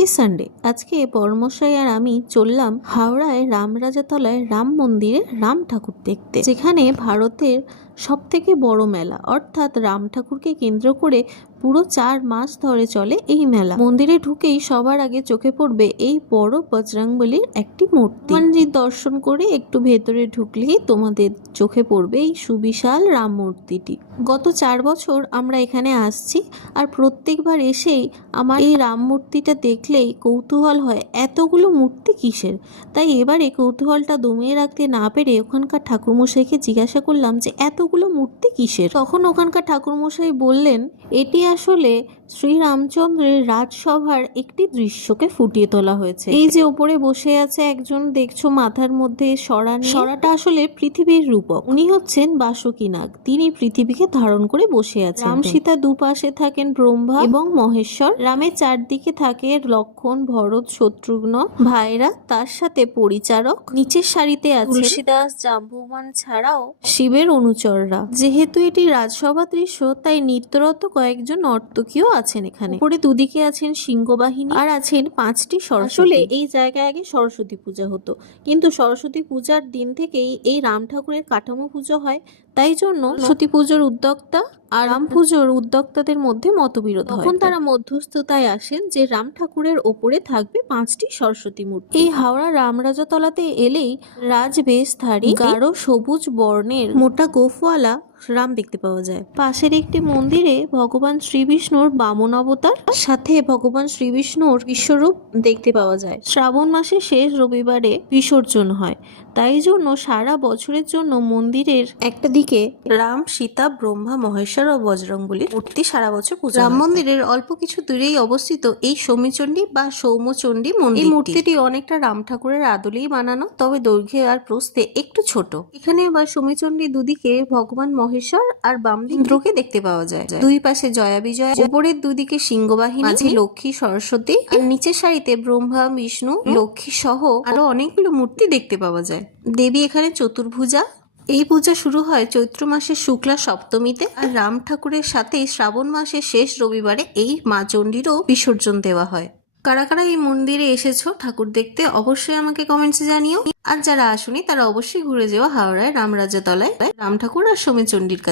Happy Sunday. আজকে বড়মশাই আর আমি চললাম হাওড়ায় রামরাজাতলায় রাম মন্দিরে রাম ঠাকুর দেখতে, যেখানে ভারতের সব থেকে বড় মেলা, অর্থাৎ রাম ঠাকুরকে কেন্দ্র করে পুরো 4 মাস ধরে চলে এই মেলা। মন্দিরে ঢুকেই সবার আগে চোখে পড়বে এই বড় বজরংবলীর একটি মূর্তি। হনুমানজির দর্শন করে একটু ভেতরে ঢুকলেই তোমাদের চোখে পড়বে এই সুবিশাল রাম মূর্তিটি। গত 4 বছর আমরা এখানে আসছি, আর প্রত্যেকবার এসেই আমার এই রাম মূর্তিটা দেখলেই কৌতূহল হয় এতগুলো মূর্তি কিসের। তাই এবারে কৌতূহলটা দমিয়ে রাখতে না পেরে ওখানকার ঠাকুরমশাইকে জিজ্ঞাসা করলাম যে এতগুলো মূর্তি কিসের। তখন ওখানকার ঠাকুরমশাই বললেন, এটি আসলে শ্রীরামচন্দ্রের রাজসভার একটি দৃশ্যকে ফুটিয়ে তোলা হয়েছে। এই যে ওপরে বসে আছে একজন, দেখছো মাথার মধ্যে সরা নিয়ে, সরাটা আসলে পৃথিবীর রূপক। উনি হচ্ছেন বাসুকীনাগ, তিনি পৃথিবীকে ধারণ করে বসে আছেন। রাম সীতা দুপাশে থাকেন ব্রহ্মা এবং মহেশ্বর, রামের চারদিকে থাকে লক্ষণ, ভরত, শত্রুঘ্ন ভাইরা, তার সাথে পরিচারক। নিচের সারিতে আছে তুলসীদাস, জাম্বুবান ছাড়াও শিবের অনুচররা। যেহেতু এটি রাজসভা দৃশ্য, তাই নৃত্যরত কয়েকজন নর্তকীও আছেন এখানে। উপরে দুদিকে আছেন সিংহবাহিনী আর আছেন 5টি সরস্বতী। আসলে এই জায়গায় আগে সরস্বতী পূজা হতো, কিন্তু সরস্বতী পূজার দিন থেকেই এই রাম ঠাকুরের কাঠামো পুজো হয়, তাই জন্য সরস্বতী পুজোর উদ্যোক্তা আর রাম পুজোর উদ্যোক্তাদের মধ্যে মতবিরোধ হয়। তখন তারা মধ্যস্থতায় আসেন যে রাম ঠাকুরের ওপরে থাকবে 5টি সরস্বতী মূর্তি। এই হাওড়া রামরাজাতলাতে এলেই রাজবেশধারী গাঢ় সবুজ বর্ণের মোটা গোফওয়ালা রাম দেখতে পাওয়া যায়। পাশের একটি মন্দিরে ভগবান শ্রীবিষ্ণুর বামন অবতার, সাথে ভগবান শ্রীবিষ্ণুর বিশ্বরূপ দেখতে পাওয়া যায়। শ্রাবণ মাসের শেষ রবিবারে বিসর্জন হয়, তাই জন্য সারা বছরের জন্য মন্দিরের একটা দিকে রাম, সীতা, ব্রহ্মা, মহেশ্বর ও বজরংবলীর মূর্তি সারা বছর পূজা হয়। রাম মন্দিরের অল্প কিছু দূরেই অবস্থিত এই সৌমিচণ্ডী বা সৌম্যচণ্ডী মন্দির। এই মূর্তিটি অনেকটা রাম ঠাকুরের আদলেই বানানো, তবে দৈর্ঘ্যে আর প্রস্থে একটু ছোট। এখানে আবার সৌমিচণ্ডী দুদিকে ভগবান মহেশ্বর আর বাম দিকে ইন্দ্রকে দেখতে পাওয়া যায়। দুই পাশে জয়া বিজয়া, উপরের দুদিকে সিংহবাহিনী, মাঝে লক্ষ্মী, সরস্বতী, আর নিচের সারিতে ব্রহ্মা, বিষ্ণু, লক্ষ্মী সহ আরো অনেকগুলো মূর্তি দেখতে পাওয়া যায়। দেবী এখানে চতুর্ভুজা। এই পূজা শুরু হয় চৈত্র মাসের শুক্লা সপ্তমীতে, আর রাম ঠাকুরের সাথে শ্রাবণ মাসের শেষ রবিবারে এই মা চণ্ডীরও বিসর্জন দেওয়া হয়। কারা কারা এই মন্দিরে এসেছো ঠাকুর দেখতে অবশ্যই আমাকে কমেন্টসে জানিও। আর যারা আসুনি তারা অবশ্যই ঘুরে যেও হাওড়ায় রামরাজাতলায় রাম ঠাকুর আর সৌমিচণ্ডীর কাছে।